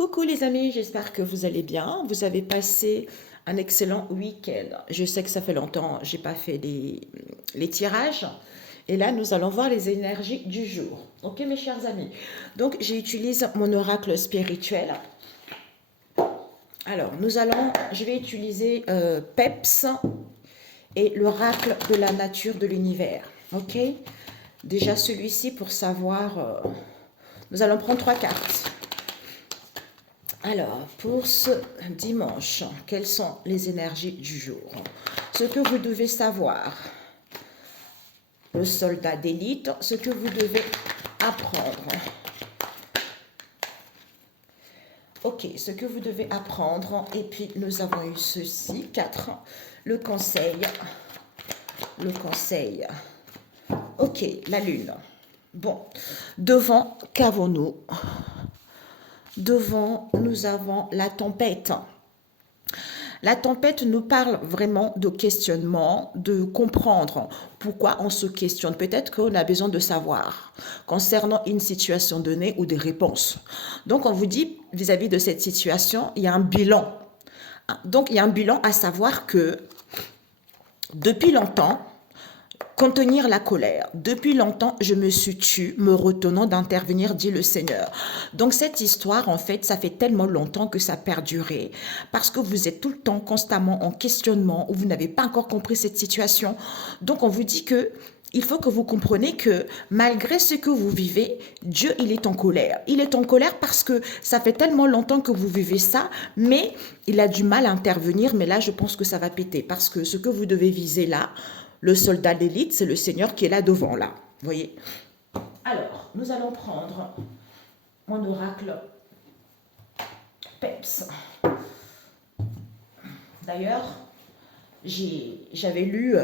Coucou les amis, j'espère que vous allez bien. Vous avez passé un excellent week-end. Je sais que ça fait longtemps, j'ai pas fait les tirages. Et là, nous allons voir les énergies du jour. Ok mes chers amis. Donc, j'utilise mon oracle spirituel. Alors, je vais utiliser Peps et l'oracle de la nature de l'univers. Ok. Déjà celui-ci pour savoir... nous allons prendre 3 cartes. Alors, pour ce dimanche, quelles sont les énergies du jour? Ce que vous devez savoir, le soldat d'élite, ce que vous devez apprendre. Ok, ce que vous devez apprendre. Et puis, nous avons eu ceci, 4. Le conseil. Le conseil. Ok, la lune. Bon, devant, qu'avons-nous? Devant, nous avons la tempête. La tempête nous parle vraiment de questionnement, de comprendre pourquoi on se questionne. Peut-être qu'on a besoin de savoir concernant une situation donnée ou des réponses. Donc, on vous dit, vis-à-vis de cette situation, il y a un bilan. Donc, il y a un bilan à savoir que depuis longtemps, contenir la colère. Depuis longtemps, je me suis tue, me retenant d'intervenir, dit le Seigneur. Donc cette histoire, en fait, ça fait tellement longtemps que ça a perduré, parce que vous êtes tout le temps, constamment en questionnement, ou vous n'avez pas encore compris cette situation. Donc on vous dit que il faut que vous compreniez que malgré ce que vous vivez, Dieu, il est en colère. Il est en colère parce que ça fait tellement longtemps que vous vivez ça, mais il a du mal à intervenir. Mais là, je pense que ça va péter, parce que ce que vous devez viser là, le soldat d'élite, c'est le Seigneur qui est là devant, là. Vous voyez? Alors, nous allons prendre mon oracle Peps. D'ailleurs, j'avais lu,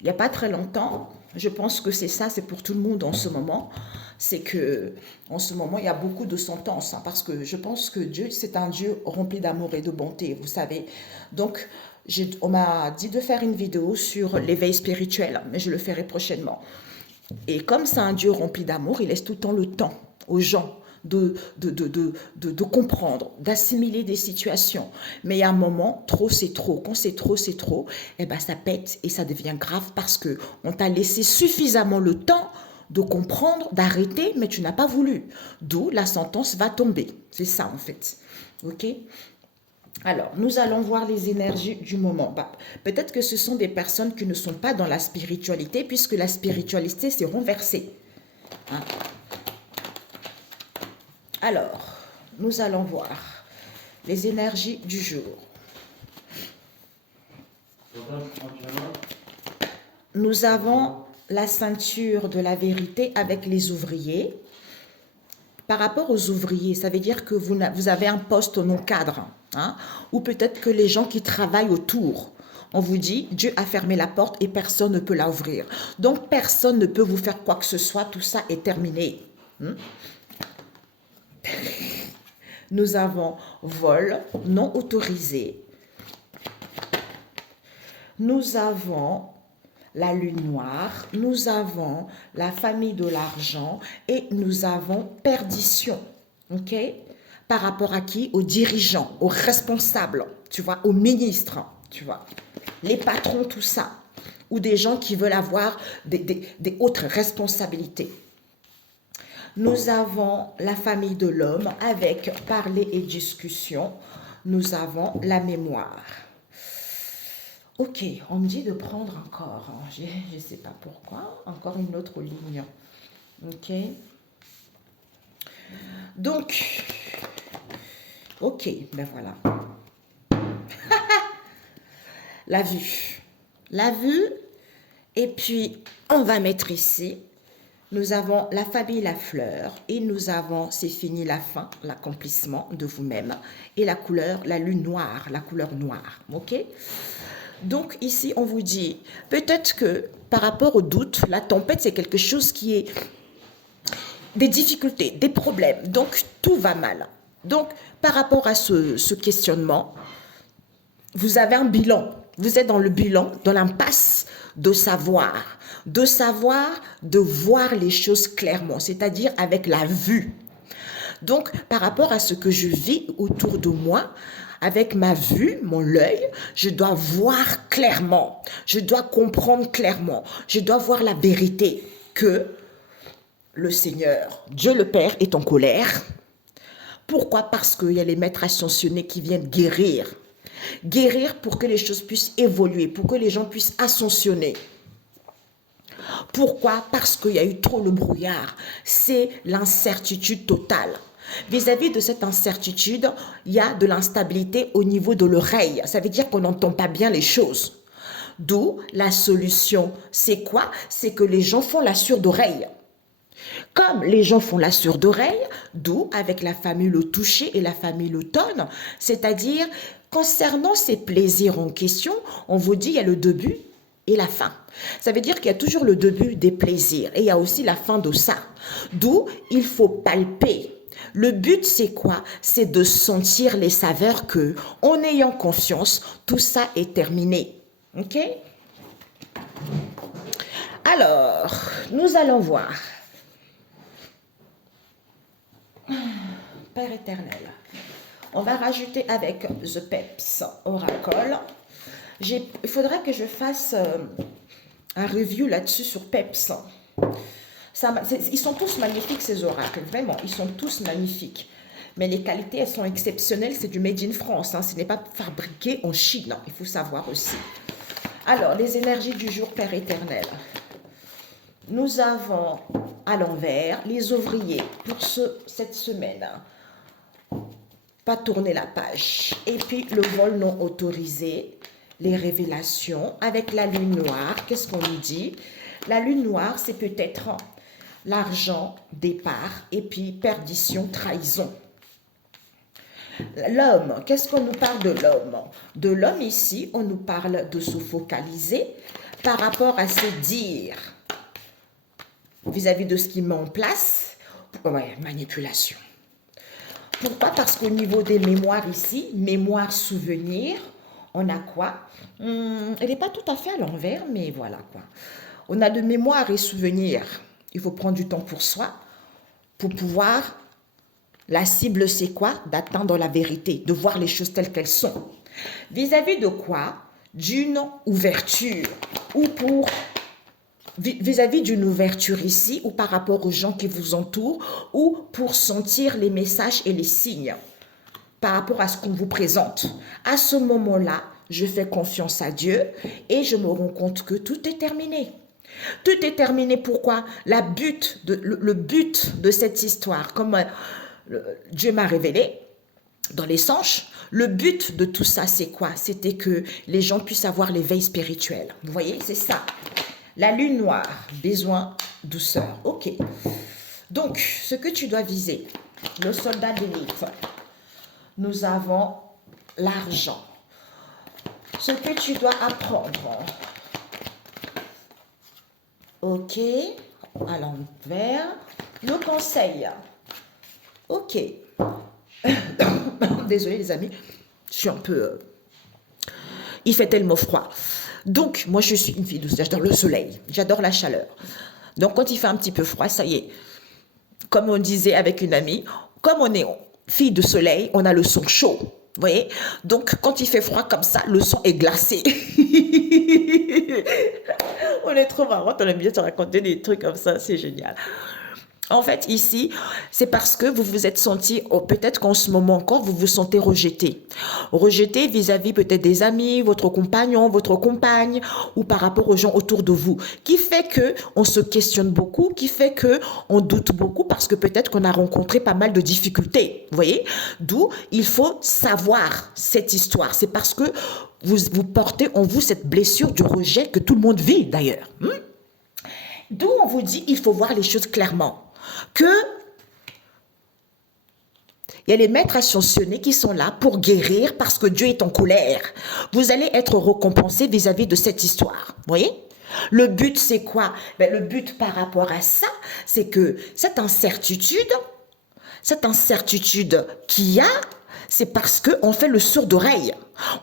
il n'y a pas très longtemps, je pense que c'est ça, c'est pour tout le monde en ce moment, c'est que en ce moment, il y a beaucoup de sentences, parce que je pense que Dieu, c'est un Dieu rempli d'amour et de bonté, vous savez. Donc, on m'a dit de faire une vidéo sur l'éveil spirituel, mais je le ferai prochainement. Et comme c'est un Dieu rempli d'amour, il laisse tout le temps le temps aux gens de comprendre, d'assimiler des situations. Mais il y a un moment, trop c'est trop. Quand c'est trop, eh ben ça pète et ça devient grave parce qu'on t'a laissé suffisamment le temps de comprendre, d'arrêter, mais tu n'as pas voulu. D'où la sentence va tomber. C'est ça en fait. Ok ? Alors, nous allons voir les énergies du moment. Bah, peut-être que ce sont des personnes qui ne sont pas dans la spiritualité, puisque la spiritualité s'est renversée. Hein? Alors, nous allons voir les énergies du jour. Nous avons la ceinture de la vérité avec les ouvriers. Par rapport aux ouvriers, ça veut dire que vous avez un poste non cadre, hein, ou peut-être que les gens qui travaillent autour, on vous dit, Dieu a fermé la porte et personne ne peut la ouvrir. Donc, personne ne peut vous faire quoi que ce soit, tout ça est terminé. Nous avons vol non autorisé. Nous avons la lune noire, nous avons la famille de l'argent et nous avons perdition. Ok? Par rapport à qui? Aux dirigeants, aux responsables, tu vois, aux ministres, tu vois, les patrons, tout ça, ou des gens qui veulent avoir des autres responsabilités. Nous avons la famille de l'homme avec parler et discussion. Nous avons la mémoire. Ok, on me dit de prendre encore, je ne sais pas pourquoi, encore une autre ligne. Ok. Donc, ok, ben voilà. La vue. La vue, et puis on va mettre ici, nous avons la famille, la fleur, et nous avons, c'est fini la fin, l'accomplissement de vous-même, et la couleur, la lune noire, la couleur noire, ok? Donc ici, on vous dit, peut-être que par rapport au doute, la tempête, c'est quelque chose qui est des difficultés, des problèmes. Donc, tout va mal. Donc, par rapport à ce questionnement, vous avez un bilan. Vous êtes dans le bilan, dans l'impasse de savoir, de voir les choses clairement, c'est-à-dire avec la vue. Donc, par rapport à ce que je vis autour de moi, avec ma vue, mon œil, je dois voir clairement, je dois comprendre clairement, je dois voir la vérité que le Seigneur, Dieu le Père, est en colère. Pourquoi? Parce qu'il y a les maîtres ascensionnés qui viennent guérir. Guérir pour que les choses puissent évoluer, pour que les gens puissent ascensionner. Pourquoi? Parce qu'il y a eu trop le brouillard. C'est l'incertitude totale. Vis-à-vis de cette incertitude, il y a de l'instabilité au niveau de l'oreille. Ça veut dire qu'on n'entend pas bien les choses. D'où la solution. C'est quoi? C'est que les gens font la sourde oreille. Comme les gens font la sourde oreille, d'où avec la famille le toucher et la famille le tonne, c'est-à-dire concernant ces plaisirs en question, on vous dit il y a le début et la fin. Ça veut dire qu'il y a toujours le début des plaisirs et il y a aussi la fin de ça. D'où il faut palper. Le but, c'est quoi? C'est de sentir les saveurs que, en ayant confiance, tout ça est terminé. Ok? Alors, nous allons voir. Père éternel, on va rajouter avec The Peps Oracle. Il faudrait que je fasse un review là-dessus sur Peps. Ils sont tous magnifiques ces oracles, vraiment, ils sont tous magnifiques. Mais les qualités, elles sont exceptionnelles, c'est du made in France, ce n'est pas fabriqué en Chine, il faut savoir aussi. Alors, les énergies du jour, Père éternel. Nous avons à l'envers les ouvriers pour cette semaine. Pas tourner la page. Et puis le vol non autorisé, les révélations avec la lune noire. Qu'est-ce qu'on nous dit? La lune noire, c'est peut-être l'argent, départ, et puis perdition, trahison. L'homme, qu'est-ce qu'on nous parle de l'homme? De l'homme ici, on nous parle de se focaliser par rapport à ses dires vis-à-vis de ce qu'il met en place. Ouais, manipulation. Pourquoi? Parce qu'au niveau des mémoires ici, mémoire, souvenir, on a quoi? Elle n'est pas tout à fait à l'envers, mais voilà quoi. On a de mémoire et souvenir. Il faut prendre du temps pour soi, pour pouvoir... La cible, c'est quoi? D'atteindre la vérité, de voir les choses telles qu'elles sont. Vis-à-vis de quoi? D'une ouverture. Ou pour... Vis-à-vis d'une ouverture ici, ou par rapport aux gens qui vous entourent, ou pour sentir les messages et les signes par rapport à ce qu'on vous présente. À ce moment-là, je fais confiance à Dieu et je me rends compte que tout est terminé. Tout est terminé. Pourquoi? Le but de cette histoire, comme Dieu m'a révélé dans les songes, le but de tout ça, c'est quoi? C'était que les gens puissent avoir l'éveil spirituel. Vous voyez, c'est ça. La lune noire, besoin, douceur. Ok. Donc, ce que tu dois viser, le soldat d'élite. Nous avons l'argent. Ce que tu dois apprendre. Ok. À l'envers. Le conseil. Ok. Désolée les amis, je suis un peu... Il fait tellement froid. Donc, moi je suis une fille douce, j'adore le soleil, j'adore la chaleur. Donc quand il fait un petit peu froid, ça y est. Comme on disait avec une amie, comme on est fille de soleil, on a le son chaud. Vous voyez? Donc quand il fait froid comme ça, le son est glacé. On est trop marrant, on aime bien te raconter des trucs comme ça, c'est génial. En fait, ici, c'est parce que vous vous êtes senti, peut-être qu'en ce moment encore, vous vous sentez rejeté. Rejeté vis-à-vis peut-être des amis, votre compagnon, votre compagne, ou par rapport aux gens autour de vous. Qui fait que on se questionne beaucoup, qui fait que on doute beaucoup, parce que peut-être qu'on a rencontré pas mal de difficultés. Vous voyez? D'où il faut savoir cette histoire. C'est parce que vous portez en vous cette blessure du rejet que tout le monde vit d'ailleurs. D'où on vous dit, il faut voir les choses clairement. Que il y a les maîtres ascensionnés qui sont là pour guérir parce que Dieu est en colère. Vous allez être récompensé vis-à-vis de cette histoire. Vous voyez? Le but, c'est quoi? Le but par rapport à ça, c'est que cette incertitude qu'il y a, c'est parce qu'on fait le sourd d'oreille.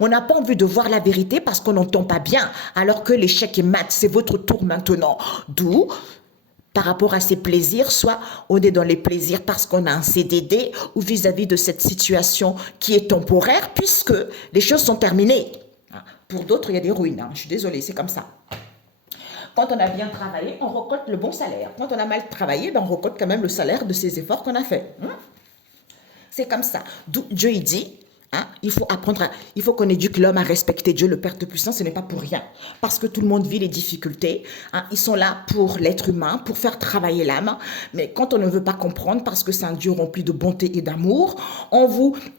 On n'a pas envie de voir la vérité parce qu'on n'entend pas bien, alors que l'échec est mat. C'est votre tour maintenant. D'où... par rapport à ses plaisirs, soit on est dans les plaisirs parce qu'on a un CDD ou vis-à-vis de cette situation qui est temporaire puisque les choses sont terminées. Pour d'autres, il y a des ruines. Je suis désolée, c'est comme ça. Quand on a bien travaillé, on récolte le bon salaire. Quand on a mal travaillé, on récolte quand même le salaire de ses efforts qu'on a fait. C'est comme ça. D'où Dieu il dit, il faut apprendre, il faut qu'on éduque l'homme à respecter Dieu, le Père de puissance, ce n'est pas pour rien. Parce que tout le monde vit les difficultés. Ils sont là pour l'être humain, pour faire travailler l'âme. Mais quand on ne veut pas comprendre, parce que c'est un Dieu rempli de bonté et d'amour,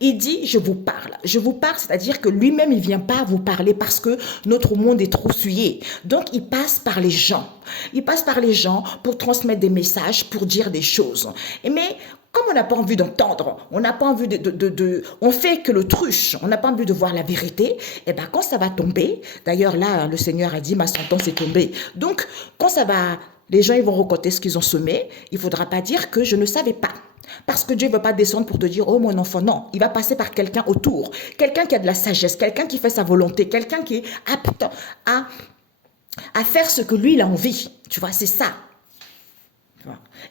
il dit, je vous parle. Je vous parle, c'est-à-dire que lui-même, il ne vient pas vous parler parce que notre monde est trop souillé. Donc, il passe par les gens. Il passe par les gens pour transmettre des messages, pour dire des choses. Mais comme on n'a pas envie d'entendre, on n'a pas envie on fait que l'autruche, on n'a pas envie de voir la vérité, et bien quand ça va tomber, d'ailleurs là, le Seigneur a dit, ma sentence est tombée. Donc, quand ça va, les gens ils vont récolter ce qu'ils ont semé, il ne faudra pas dire que je ne savais pas. Parce que Dieu ne veut pas descendre pour te dire, oh mon enfant, non. Il va passer par quelqu'un autour, quelqu'un qui a de la sagesse, quelqu'un qui fait sa volonté, quelqu'un qui est apte à faire ce que lui, il a envie. Tu vois, c'est ça.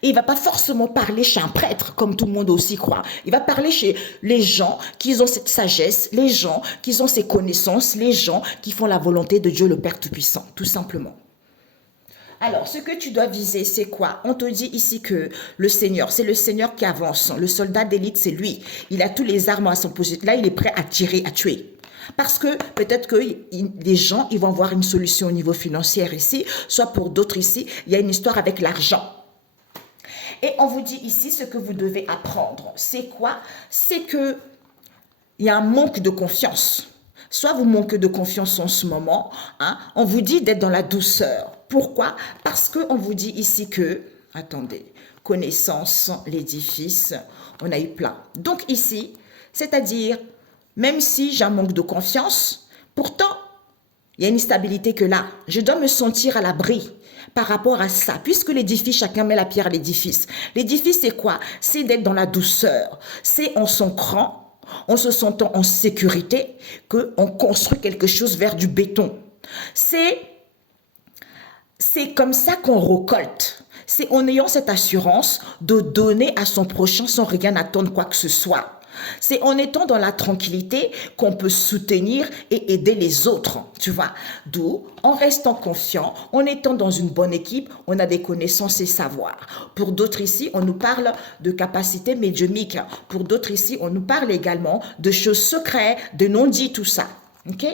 Et il ne va pas forcément parler chez un prêtre, comme tout le monde aussi croit. Il va parler chez les gens qui ont cette sagesse, les gens qui ont ces connaissances, les gens qui font la volonté de Dieu le Père Tout-Puissant, tout simplement. Alors, ce que tu dois viser, c'est quoi? On te dit ici que le Seigneur, c'est le Seigneur qui avance. Le soldat d'élite, c'est lui. Il a tous les armes à son position. Là, il est prêt à tirer, à tuer. Parce que peut-être que les gens, ils vont voir une solution au niveau financier ici, soit pour d'autres ici, il y a une histoire avec l'argent. Et on vous dit ici ce que vous devez apprendre. C'est quoi? C'est que il y a un manque de confiance. Soit vous manquez de confiance en ce moment, on vous dit d'être dans la douceur. Pourquoi? Parce qu'on vous dit ici que, attendez, connaissance, l'édifice, on a eu plein. Donc ici, c'est-à-dire, même si j'ai un manque de confiance, pourtant, il y a une stabilité que là, je dois me sentir à l'abri par rapport à ça, puisque l'édifice, chacun met la pierre à l'édifice. L'édifice, c'est quoi? C'est d'être dans la douceur. C'est en s'ancrant, en se sentant en sécurité, qu'on construit quelque chose vers du béton. C'est comme ça qu'on récolte. C'est en ayant cette assurance de donner à son prochain sans rien attendre quoi que ce soit. C'est en étant dans la tranquillité qu'on peut soutenir et aider les autres, tu vois. D'où, en restant confiant, en étant dans une bonne équipe, on a des connaissances et savoirs. Pour d'autres ici, on nous parle de capacités médiumniques. Pour d'autres ici, on nous parle également de choses secrètes, de non-dits, tout ça. Ok?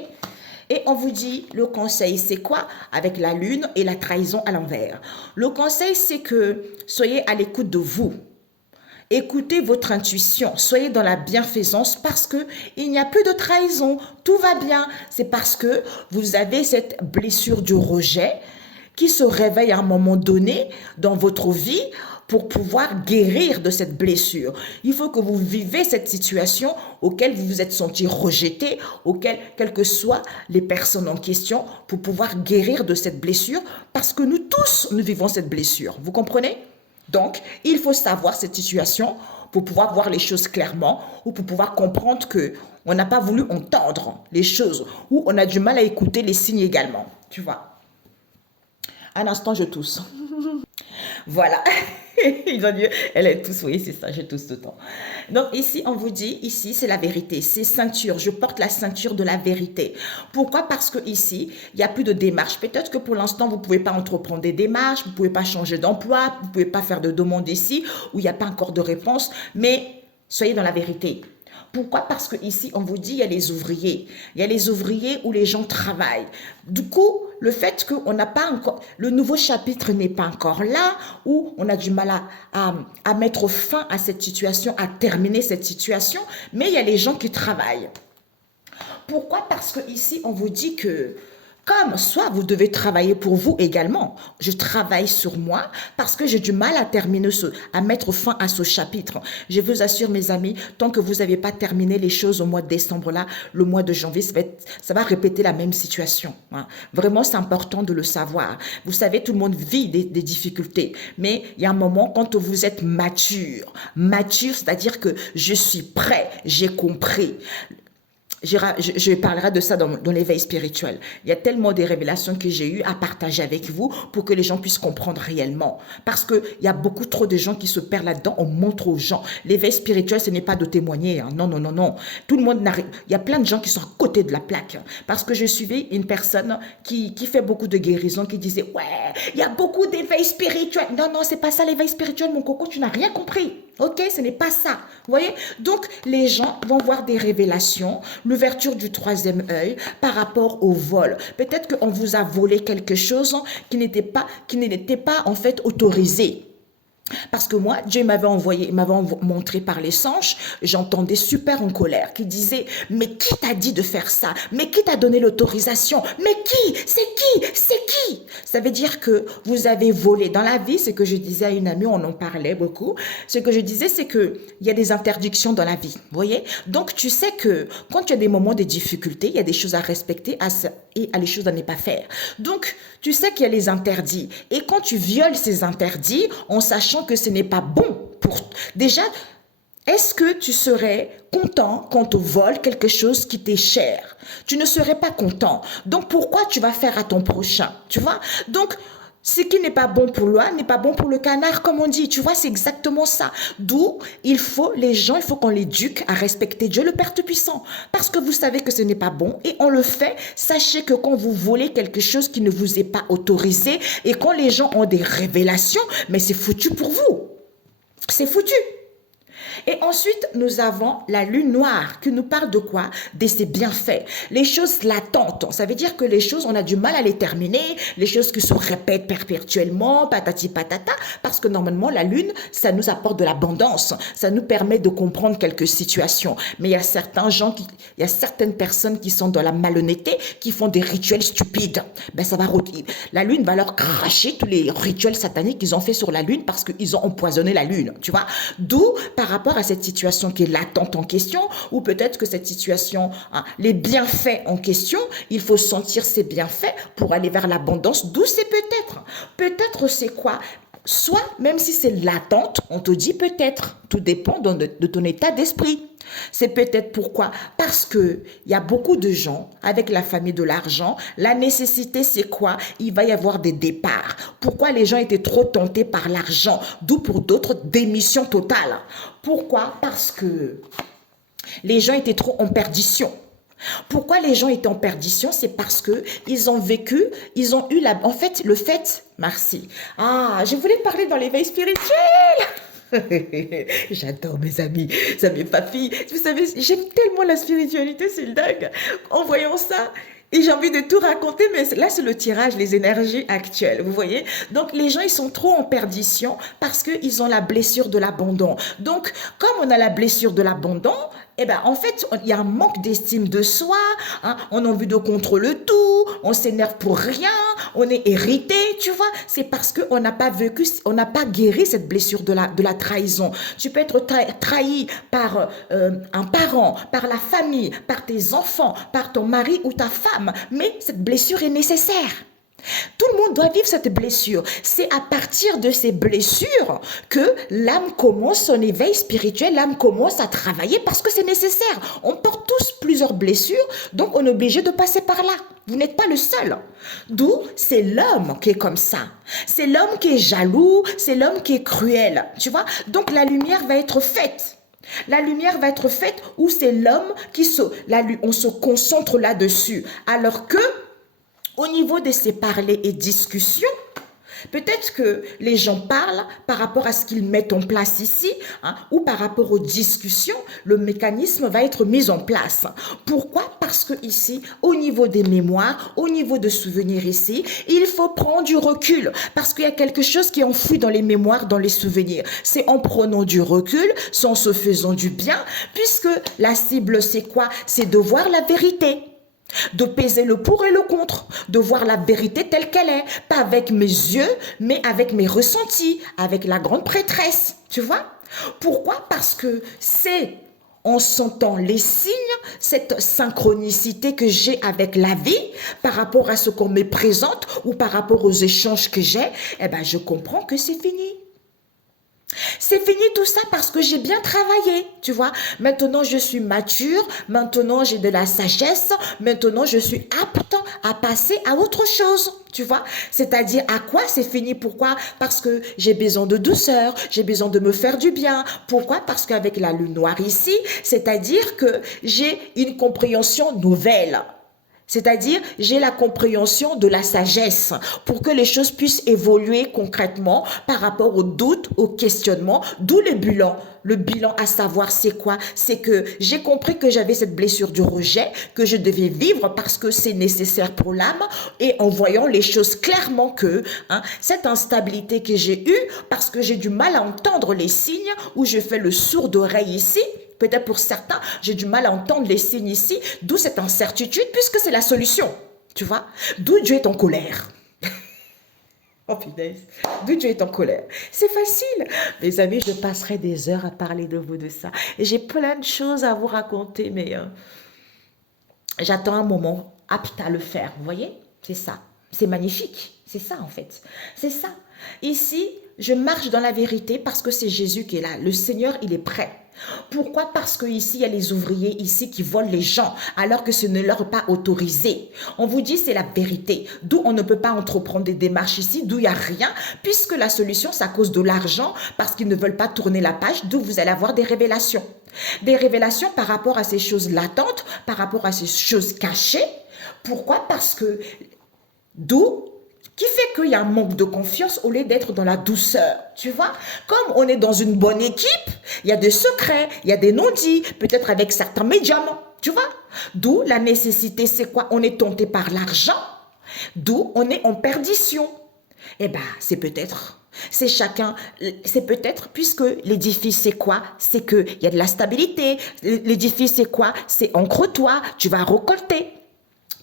Et on vous dit, le conseil, c'est quoi? Avec la lune et la trahison à l'envers. Le conseil, c'est que soyez à l'écoute de vous. Écoutez votre intuition, soyez dans la bienfaisance parce que il n'y a plus de trahison, tout va bien. C'est parce que vous avez cette blessure du rejet qui se réveille à un moment donné dans votre vie pour pouvoir guérir de cette blessure. Il faut que vous vivez cette situation auquel vous vous êtes senti rejeté, quelles que soient les personnes en question, pour pouvoir guérir de cette blessure parce que nous tous, nous vivons cette blessure. Vous comprenez ? Donc, il faut savoir cette situation pour pouvoir voir les choses clairement ou pour pouvoir comprendre qu'on n'a pas voulu entendre les choses ou on a du mal à écouter les signes également. Tu vois. Un instant, je tousse. Voilà. Ils ont dit, elle est tous, oui, c'est ça, je tousse tout le temps. Donc ici, on vous dit, ici, c'est la vérité, c'est ceinture, je porte la ceinture de la vérité. Pourquoi? Parce que ici, il n'y a plus de démarche. Peut-être que pour l'instant, vous ne pouvez pas entreprendre des démarches, vous ne pouvez pas changer d'emploi, vous ne pouvez pas faire de demande ici, où il n'y a pas encore de réponse, mais soyez dans la vérité. Pourquoi? Parce que ici, on vous dit, il y a les ouvriers. Il y a les ouvriers où les gens travaillent. Du coup, le fait qu'on n'a pas encore, le nouveau chapitre n'est pas encore là, où on a du mal à mettre fin à cette situation, à terminer cette situation, mais il y a les gens qui travaillent. Pourquoi? Parce que ici, on vous dit que comme soit vous devez travailler pour vous également. Je travaille sur moi parce que j'ai du mal à terminer à mettre fin à ce chapitre. Je vous assure mes amis, tant que vous n'avez pas terminé les choses au mois de décembre là, le mois de janvier, ça va répéter la même situation. Hein. Vraiment, c'est important de le savoir. Vous savez, tout le monde vit des difficultés, mais il y a un moment quand vous êtes mature, c'est-à-dire que je suis prêt, j'ai compris. je parlerai de ça dans l'éveil spirituel. Il y a tellement de révélations que j'ai eues à partager avec vous pour que les gens puissent comprendre réellement. Parce qu'il y a beaucoup trop de gens qui se perdent là-dedans. On montre aux gens. L'éveil spirituel, ce n'est pas de témoigner. Hein. Non, non, non, non. Tout le monde n'arrive. Il y a plein de gens qui sont à côté de la plaque. Parce que je suivais une personne qui fait beaucoup de guérison, qui disait, ouais, il y a beaucoup d'éveil spirituel. Non, non, c'est pas ça l'éveil spirituel, mon coco, tu n'as rien compris. Ok, ce n'est pas ça. Vous voyez? Donc, les gens vont voir des révélations, l'ouverture du troisième œil par rapport au vol. Peut-être qu'on vous a volé quelque chose qui n'était pas en fait autorisé. Parce que moi, Dieu m'avait montré par les songes, j'entendais super en colère, qui disait, mais qui t'a dit de faire ça? Mais qui t'a donné l'autorisation? Mais qui? C'est qui? C'est qui? Ça veut dire que vous avez volé. Dans la vie, ce que je disais à une amie, on en parlait beaucoup, ce que je disais, c'est que il y a des interdictions dans la vie, vous voyez? Donc, tu sais que quand tu as des moments de difficulté, il y a des choses à respecter et les choses à ne pas faire. Donc, tu sais qu'il y a les interdits. Et quand tu violes ces interdits, en sachant que ce n'est pas bon pour... Déjà, est-ce que tu serais content quand on vole quelque chose qui t'est cher? Tu ne serais pas content. Donc, pourquoi tu vas faire à ton prochain? Tu vois? Donc, ce qui n'est pas bon pour l'oie n'est pas bon pour le canard, comme on dit. Tu vois, c'est exactement ça. D'où il faut qu'on l'éduque à respecter Dieu, le Père Tout-Puissant. Parce que vous savez que ce n'est pas bon et on le fait. Sachez que quand vous volez quelque chose qui ne vous est pas autorisé et quand les gens ont des révélations, mais c'est foutu pour vous. C'est foutu. Et ensuite, nous avons la lune noire qui nous parle de quoi? De ses bienfaits. Les choses latentes. Ça veut dire que les choses, on a du mal à les terminer. Les choses qui se répètent perpétuellement, patati patata. Parce que normalement, la lune, ça nous apporte de l'abondance. Ça nous permet de comprendre quelques situations. Mais il y a certaines personnes qui sont dans la malhonnêteté, qui font des rituels stupides. Ben, la lune va leur cracher tous les rituels sataniques qu'ils ont fait sur la lune parce qu'ils ont empoisonné la lune. Tu vois? D'où, par rapport à cette situation qui est latente en question, ou peut-être que cette situation, les bienfaits en question, il faut sentir ces bienfaits pour aller vers l'abondance. D'où c'est peut-être. Peut-être c'est quoi? Soit, même si c'est latente, on te dit peut-être. Tout dépend de ton état d'esprit. C'est peut-être pourquoi? Parce que il y a beaucoup de gens avec la famille de l'argent. La nécessité, c'est quoi? Il va y avoir des départs. Pourquoi les gens étaient trop tentés par l'argent? D'où pour d'autres, démission totale. Pourquoi? Parce que les gens étaient trop en perdition. Pourquoi les gens étaient en perdition? C'est parce que ils ont vécu, ils ont eu merci. Ah, je voulais parler dans l'éveil spirituel. J'adore mes amis, ça mes papilles. Vous savez, j'aime tellement la spiritualité, c'est dingue. En voyant ça, et j'ai envie de tout raconter, mais là, c'est le tirage, les énergies actuelles, vous voyez? Donc, les gens, ils sont trop en perdition parce qu'ils ont la blessure de l'abandon. Donc, comme on a la blessure de l'abandon, eh ben, en fait, il y a un manque d'estime de soi, hein, on a envie de contrôler tout, on s'énerve pour rien, on est irrité, tu vois. C'est parce qu'on n'a pas vécu, on n'a pas guéri cette blessure de la trahison. Tu peux être trahi par un parent, par la famille, par tes enfants, par ton mari ou ta femme, mais cette blessure est nécessaire. Tout le monde doit vivre cette blessure. C'est à partir de ces blessures que l'âme commence son éveil spirituel, l'âme commence à travailler parce que c'est nécessaire. On porte tous plusieurs blessures, donc on est obligé de passer par là. Vous n'êtes pas le seul. D'où c'est l'homme qui est comme ça. C'est l'homme qui est jaloux, c'est l'homme qui est cruel. Tu vois? Donc la lumière va être faite. La lumière va être faite où c'est l'homme on se concentre là-dessus. Alors que au niveau de ces parlers et discussions, peut-être que les gens parlent par rapport à ce qu'ils mettent en place ici, hein, ou par rapport aux discussions, le mécanisme va être mis en place. Pourquoi? Parce que ici, au niveau des mémoires, au niveau de souvenirs ici, il faut prendre du recul, parce qu'il y a quelque chose qui est enfoui dans les mémoires, dans les souvenirs. C'est en prenant du recul, sans se faisant du bien, puisque la cible, c'est quoi? C'est de voir la vérité. De peser le pour et le contre, de voir la vérité telle qu'elle est, pas avec mes yeux, mais avec mes ressentis, avec la grande prêtresse, tu vois? Pourquoi? Parce que c'est en sentant les signes, cette synchronicité que j'ai avec la vie, par rapport à ce qu'on me présente ou par rapport aux échanges que j'ai, eh ben je comprends que c'est fini. C'est fini tout ça parce que j'ai bien travaillé, tu vois. Maintenant, je suis mature, maintenant j'ai de la sagesse, maintenant je suis apte à passer à autre chose, tu vois. C'est-à-dire à quoi c'est fini? Pourquoi? Parce que j'ai besoin de douceur, j'ai besoin de me faire du bien. Pourquoi? Parce qu'avec la lune noire ici, c'est-à-dire que j'ai une compréhension nouvelle. C'est-à-dire, j'ai la compréhension de la sagesse pour que les choses puissent évoluer concrètement par rapport aux doutes, aux questionnements, d'où le bilan. Le bilan à savoir c'est quoi? C'est que j'ai compris que j'avais cette blessure du rejet, que je devais vivre parce que c'est nécessaire pour l'âme et en voyant les choses clairement que cette instabilité que j'ai eue parce que j'ai du mal à entendre les signes où je fais le sourd d'oreille ici. Peut-être pour certains, j'ai du mal à entendre les signes ici, d'où cette incertitude, puisque c'est la solution, tu vois. D'où Dieu est en colère. Oh punaise, d'où Dieu est en colère. C'est facile. Mes amis, je passerai des heures à parler de vous de ça. Et j'ai plein de choses à vous raconter, mais j'attends un moment apte à le faire, vous voyez. C'est ça. C'est magnifique. C'est ça, en fait. C'est ça. Ici, je marche dans la vérité parce que c'est Jésus qui est là. Le Seigneur, il est prêt. Pourquoi? Parce que ici il y a les ouvriers ici qui volent les gens alors que ce ne leur est pas autorisé. On vous dit c'est la vérité. D'où on ne peut pas entreprendre des démarches ici, d'où il n'y a rien, puisque la solution c'est à cause de l'argent, parce qu'ils ne veulent pas tourner la page, d'où vous allez avoir des révélations. Des révélations par rapport à ces choses latentes, par rapport à ces choses cachées. Pourquoi? Parce que d'où qui fait qu'il y a un manque de confiance au lieu d'être dans la douceur, tu vois. Comme on est dans une bonne équipe, il y a des secrets, il y a des non-dits, peut-être avec certains médiums, tu vois. D'où la nécessité, c'est quoi? On est tenté par l'argent, d'où on est en perdition. Eh bien, c'est peut-être... C'est chacun, c'est peut-être, puisque l'édifice c'est quoi? C'est qu'il y a de la stabilité. L'édifice c'est quoi? C'est ancre-toi, tu vas récolter.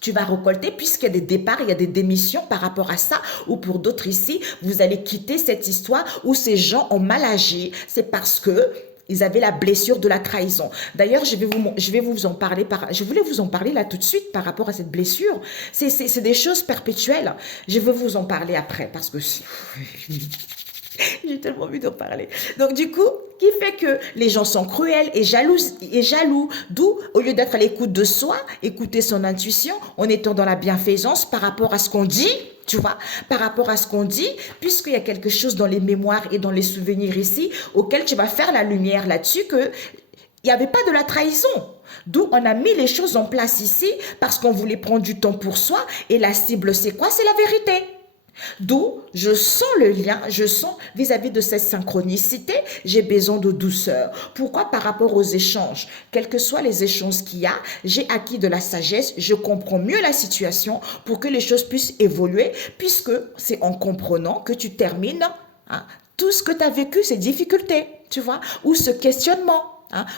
Tu vas récolter puisqu'il y a des départs, il y a des démissions par rapport à ça, ou pour d'autres ici, vous allez quitter cette histoire où ces gens ont mal agi. C'est parce que ils avaient la blessure de la trahison. D'ailleurs, je vais vous en parler, je voulais vous en parler là tout de suite par rapport à cette blessure. C'est des choses perpétuelles. Je vais vous en parler après parce que j'ai tellement envie d'en parler. Donc du coup, qui fait que les gens sont cruels et jaloux. D'où, au lieu d'être à l'écoute de soi, écouter son intuition, en étant dans la bienfaisance par rapport à ce qu'on dit, tu vois, par rapport à ce qu'on dit, puisqu'il y a quelque chose dans les mémoires et dans les souvenirs ici, auquel tu vas faire la lumière là-dessus, que il n'y avait pas de la trahison. D'où on a mis les choses en place ici, parce qu'on voulait prendre du temps pour soi, et la cible c'est quoi? C'est la vérité. D'où je sens le lien, je sens vis-à-vis de cette synchronicité, j'ai besoin de douceur. Pourquoi? Par rapport aux échanges. Quels que soient les échanges qu'il y a, j'ai acquis de la sagesse, je comprends mieux la situation pour que les choses puissent évoluer, puisque c'est en comprenant que tu termines tout ce que tu as vécu, ces difficultés, tu vois, ou ce questionnement.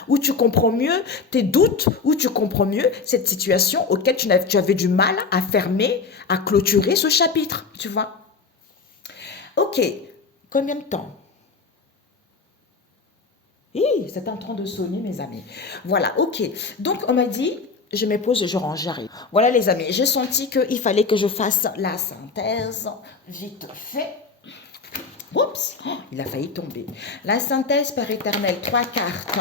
Où tu comprends mieux tes doutes, où tu comprends mieux cette situation auquel tu avais du mal à fermer, à clôturer ce chapitre, tu vois. Ok, combien de temps? C'est en train de sonner, mes amis. Voilà, ok. Donc, on m'a dit, je me pose, je range, j'arrive. Voilà, les amis, j'ai senti qu'il fallait que je fasse la synthèse vite fait. Oups, il a failli tomber. La synthèse par éternel, 3 cartes.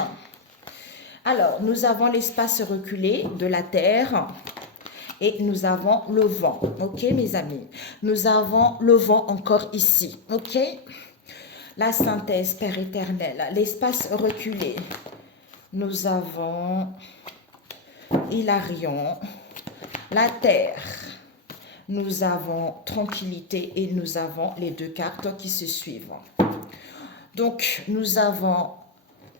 Alors, nous avons l'espace reculé de la Terre et nous avons le vent. Ok, mes amis? Nous avons le vent encore ici. Ok? La synthèse par éternel, l'espace reculé. Nous avons Hilarion, la Terre. Nous avons tranquillité et nous avons les 2 cartes qui se suivent. Donc, nous avons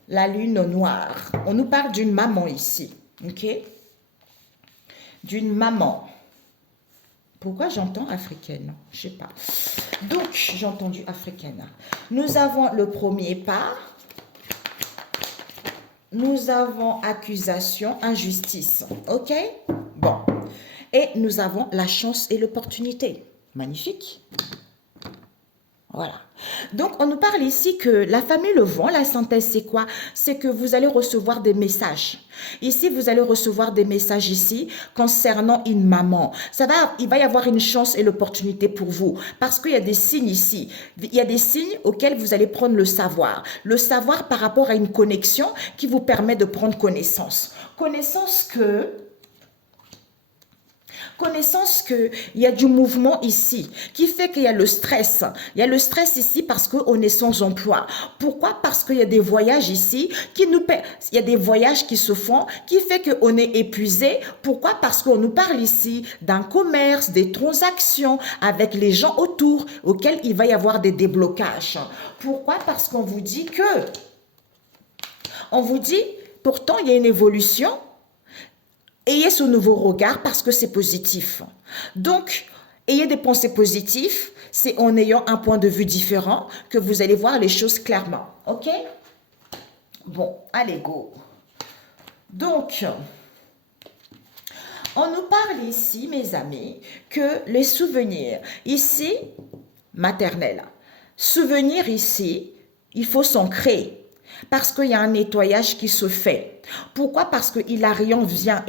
la lune noire. On nous parle d'une maman ici, ok? D'une maman. Pourquoi j'entends africaine? Je sais pas. Donc, j'ai entendu africaine. Nous avons le premier pas. Nous avons accusation, injustice, ok? Bon. Et nous avons la chance et l'opportunité. Magnifique. Voilà. Donc, on nous parle ici que la famille le vent, la synthèse, c'est quoi? C'est que vous allez recevoir des messages. Ici, vous allez recevoir des messages ici concernant une maman. Il va y avoir une chance et l'opportunité pour vous parce qu'il y a des signes ici. Il y a des signes auxquels vous allez prendre le savoir. Le savoir par rapport à une connexion qui vous permet de prendre connaissance. Connaissance qu'il y a du mouvement ici, qui fait qu'il y a le stress. Il y a le stress ici parce qu'on est sans emploi. Pourquoi? Parce qu'il y a des voyages ici, il y a des voyages qui se font, qui fait qu'on est épuisé. Pourquoi? Parce qu'on nous parle ici d'un commerce, des transactions avec les gens autour, auxquels il va y avoir des déblocages. Pourquoi? Parce qu'on vous dit pourtant il y a une évolution. Ayez ce nouveau regard parce que c'est positif. Donc, ayez des pensées positives. C'est en ayant un point de vue différent que vous allez voir les choses clairement. OK? Bon, allez, go. Donc, on nous parle ici, mes amis, que les souvenirs, ici, maternels. Souvenirs ici, il faut s'ancrer. Parce qu'il y a un nettoyage qui se fait. Pourquoi? Parce que Hilarion vient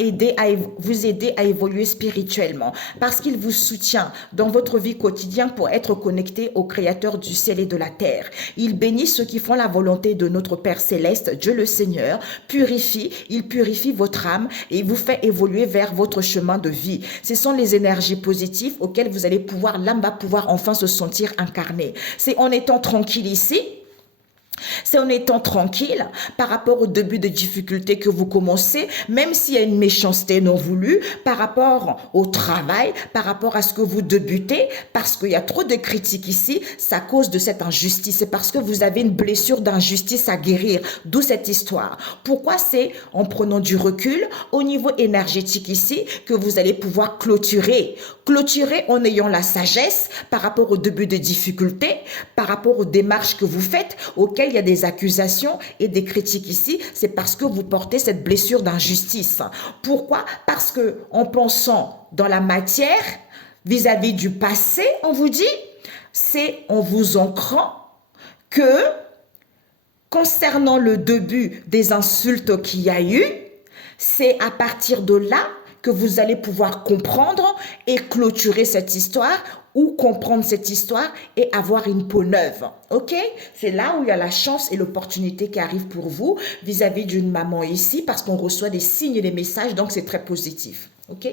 vous aider à évoluer spirituellement. Parce qu'il vous soutient dans votre vie quotidienne pour être connecté au Créateur du ciel et de la terre. Il bénit ceux qui font la volonté de notre Père Céleste, Dieu le Seigneur, il purifie votre âme et il vous fait évoluer vers votre chemin de vie. Ce sont les énergies positives auxquelles l'âme va pouvoir enfin se sentir incarnée. C'est en étant tranquille ici. C'est en étant tranquille par rapport au début de difficulté que vous commencez, même s'il y a une méchanceté non voulue, par rapport au travail, par rapport à ce que vous débutez, parce qu'il y a trop de critiques ici, c'est à cause de cette injustice, c'est parce que vous avez une blessure d'injustice à guérir, d'où cette histoire. Pourquoi? C'est en prenant du recul au niveau énergétique ici que vous allez pouvoir clôturer en ayant la sagesse par rapport au début de difficulté, par rapport aux démarches que vous faites, auxquelles il y a des accusations et des critiques ici, c'est parce que vous portez cette blessure d'injustice. Pourquoi? Parce que en pensant dans la matière, vis-à-vis du passé, on vous dit, c'est en vous ancrant que concernant le début des insultes qu'il y a eu, c'est à partir de là que vous allez pouvoir comprendre et clôturer cette histoire ou comprendre cette histoire et avoir une peau neuve. OK? C'est là où il y a la chance et l'opportunité qui arrive pour vous vis-à-vis d'une maman ici parce qu'on reçoit des signes et des messages, donc c'est très positif. OK?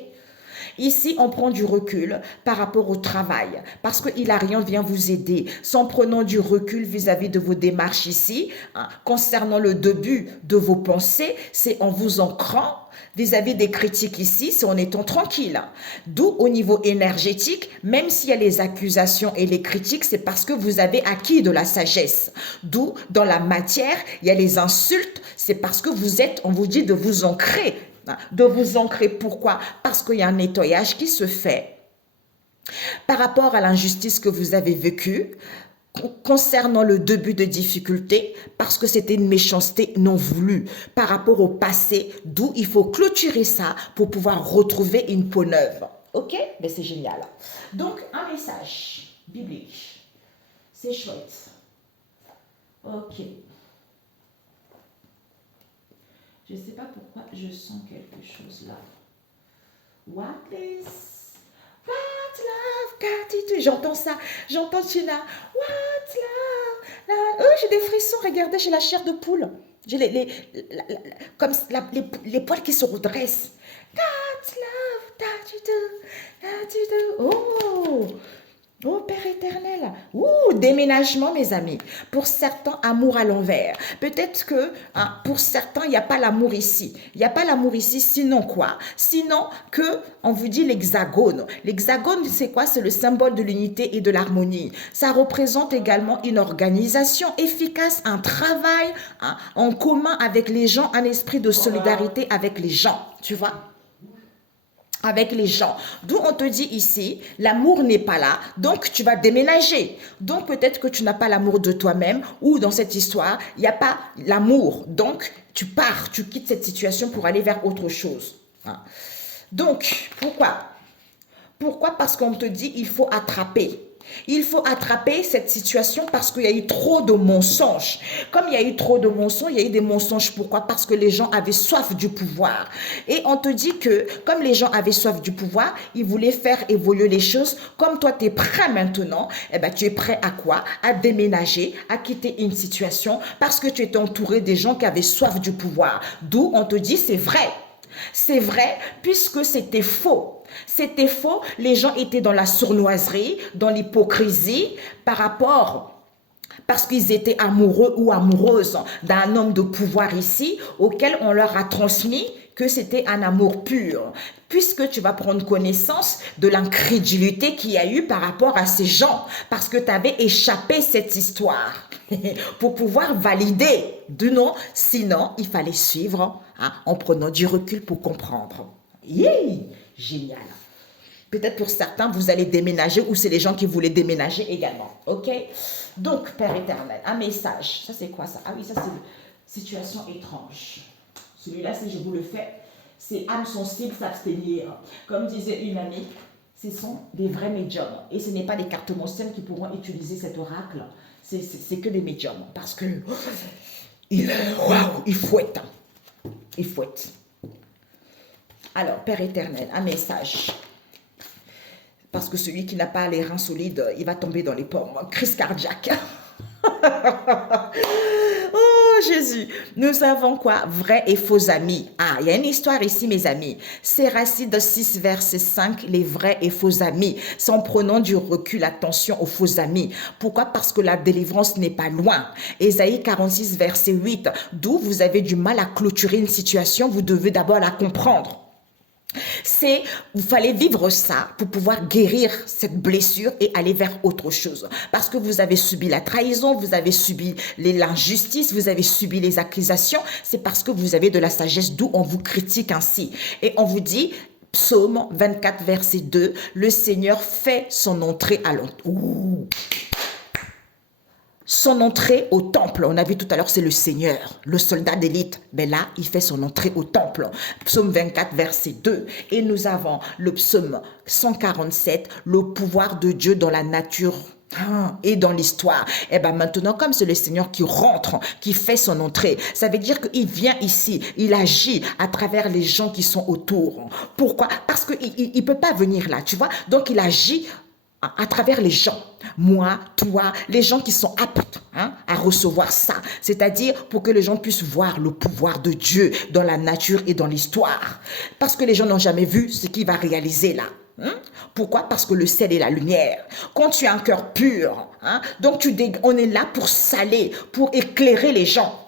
Ici, on prend du recul par rapport au travail, parce que Hilarion vient vous aider. Sans prenant du recul vis-à-vis de vos démarches ici, concernant le début de vos pensées, c'est en vous ancrant vis-à-vis des critiques ici, c'est en étant tranquille. D'où au niveau énergétique, même s'il y a les accusations et les critiques, c'est parce que vous avez acquis de la sagesse. D'où dans la matière, il y a les insultes, c'est parce que on vous dit de vous ancrer. Pourquoi? Parce qu'il y a un nettoyage qui se fait par rapport à l'injustice que vous avez vécue concernant le début de difficulté, parce que c'était une méchanceté non voulue par rapport au passé, d'où il faut clôturer ça pour pouvoir retrouver une peau neuve. OK? Mais c'est génial. Donc, un message biblique. C'est chouette. OK. Je ne sais pas pourquoi je sens quelque chose là. What is what love got you do? J'entends ça. J'entends Tina. What love? J'ai des frissons. Regardez, j'ai la chair de poule. J'ai les poils qui se redressent. What love got you do? Oh! Oh Père éternel, déménagement mes amis. Pour certains, amour à l'envers. Peut-être que pour certains, il n'y a pas l'amour ici. Il n'y a pas l'amour ici, sinon quoi? Sinon que on vous dit l'hexagone. L'hexagone, c'est quoi? C'est le symbole de l'unité et de l'harmonie. Ça représente également une organisation efficace, un travail en commun avec les gens, un esprit de solidarité avec les gens. Tu vois? Avec les gens. D'où on te dit ici, l'amour n'est pas là, donc tu vas déménager. Donc peut-être que tu n'as pas l'amour de toi-même ou dans cette histoire, il n'y a pas l'amour. Donc tu pars, tu quittes cette situation pour aller vers autre chose. Donc, pourquoi? Pourquoi? Parce qu'on te dit il faut attraper. Il faut attraper cette situation parce qu'il y a eu trop de mensonges. Comme il y a eu trop de mensonges, il y a eu des mensonges. Pourquoi? Parce que les gens avaient soif du pouvoir. Et on te dit que comme les gens avaient soif du pouvoir, ils voulaient faire évoluer les choses. Comme toi, tu es prêt maintenant, eh ben, tu es prêt à quoi? À déménager, à quitter une situation parce que tu étais entouré des gens qui avaient soif du pouvoir. D'où on te dit c'est vrai. C'est vrai puisque c'était faux. C'était faux, les gens étaient dans la sournoiserie, dans l'hypocrisie par rapport, parce qu'ils étaient amoureux ou amoureuses d'un homme de pouvoir ici, auquel on leur a transmis que c'était un amour pur. Puisque tu vas prendre connaissance de l'incrédulité qu'il y a eu par rapport à ces gens, parce que tu avais échappé cette histoire pour pouvoir valider de non, sinon il fallait suivre en prenant du recul pour comprendre. Yeah, génial. Peut-être pour certains, vous allez déménager ou c'est les gens qui voulaient déménager également. OK? Donc, Père éternel, un message. Ça, c'est quoi ça? Ah oui, ça, c'est une situation étrange. Celui-là, si je vous le fais, c'est âme sensible s'abstenir. Comme disait une amie, ce sont des vrais médiums. Et ce n'est pas des cartes cartomanciennes qui pourront utiliser cet oracle. C'est que des médiums. Parce que, waouh, il fouette. Il fouette. Alors, Père éternel, un message. Parce que celui qui n'a pas les reins solides, il va tomber dans les pommes. Crise cardiaque. Oh Jésus, nous avons quoi? Vrai et faux amis. Ah, il y a une histoire ici, mes amis. Siracide 6, verset 5, les vrais et faux amis. C'est en prenant du recul, attention aux faux amis. Pourquoi? Parce que la délivrance n'est pas loin. Ésaïe 46, verset 8, d'où vous avez du mal à clôturer une situation, vous devez d'abord la comprendre. Vous fallait vivre ça pour pouvoir guérir cette blessure et aller vers autre chose. Parce que vous avez subi la trahison, vous avez subi l'injustice, vous avez subi les accusations. C'est parce que vous avez de la sagesse, d'où on vous critique ainsi. Et on vous dit, Psaume 24, verset 2, le Seigneur fait son entrée à l'entour. Son entrée au temple, on a vu tout à l'heure, c'est le Seigneur, le soldat d'élite. Mais là, il fait son entrée au temple. Psaume 24, verset 2. Et nous avons le psaume 147, le pouvoir de Dieu dans la nature et dans l'histoire. Et bien maintenant, comme c'est le Seigneur qui rentre, qui fait son entrée, ça veut dire qu'il vient ici, il agit à travers les gens qui sont autour. Pourquoi? Parce qu'il ne peut pas venir là, tu vois. Donc il agit à travers les gens, moi, toi, les gens qui sont aptes à recevoir ça. C'est-à-dire pour que les gens puissent voir le pouvoir de Dieu dans la nature et dans l'histoire. Parce que les gens n'ont jamais vu ce qu'il va réaliser là. Pourquoi? Parce que le ciel est la lumière. Quand tu as un cœur pur, donc on est là pour saler, pour éclairer les gens.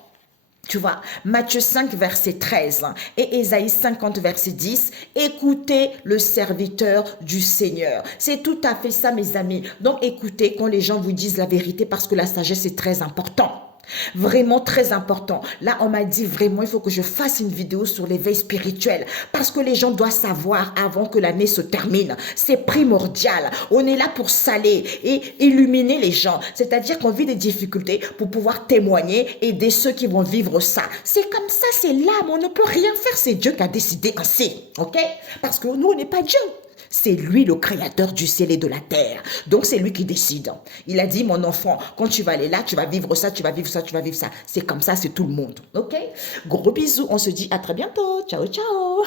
Tu vois, Matthieu 5, verset 13 et Ésaïe 50, verset 10, écoutez le serviteur du Seigneur. C'est tout à fait ça, mes amis. Donc, écoutez quand les gens vous disent la vérité parce que la sagesse est très important. Vraiment très important. Là, on m'a dit vraiment, il faut que je fasse une vidéo sur l'éveil spirituel parce que les gens doivent savoir avant que l'année se termine. C'est primordial. On est là pour saler et illuminer les gens. C'est-à-dire qu'on vit des difficultés pour pouvoir témoigner, aider ceux qui vont vivre ça. C'est comme ça, c'est l'âme. On ne peut rien faire. C'est Dieu qui a décidé ainsi. OK? Parce que nous, on n'est pas Dieu. C'est lui le créateur du ciel et de la terre. Donc, c'est lui qui décide. Il a dit, mon enfant, quand tu vas aller là, tu vas vivre ça, tu vas vivre ça, tu vas vivre ça. C'est comme ça, c'est tout le monde. OK? Gros bisous. On se dit à très bientôt. Ciao, ciao.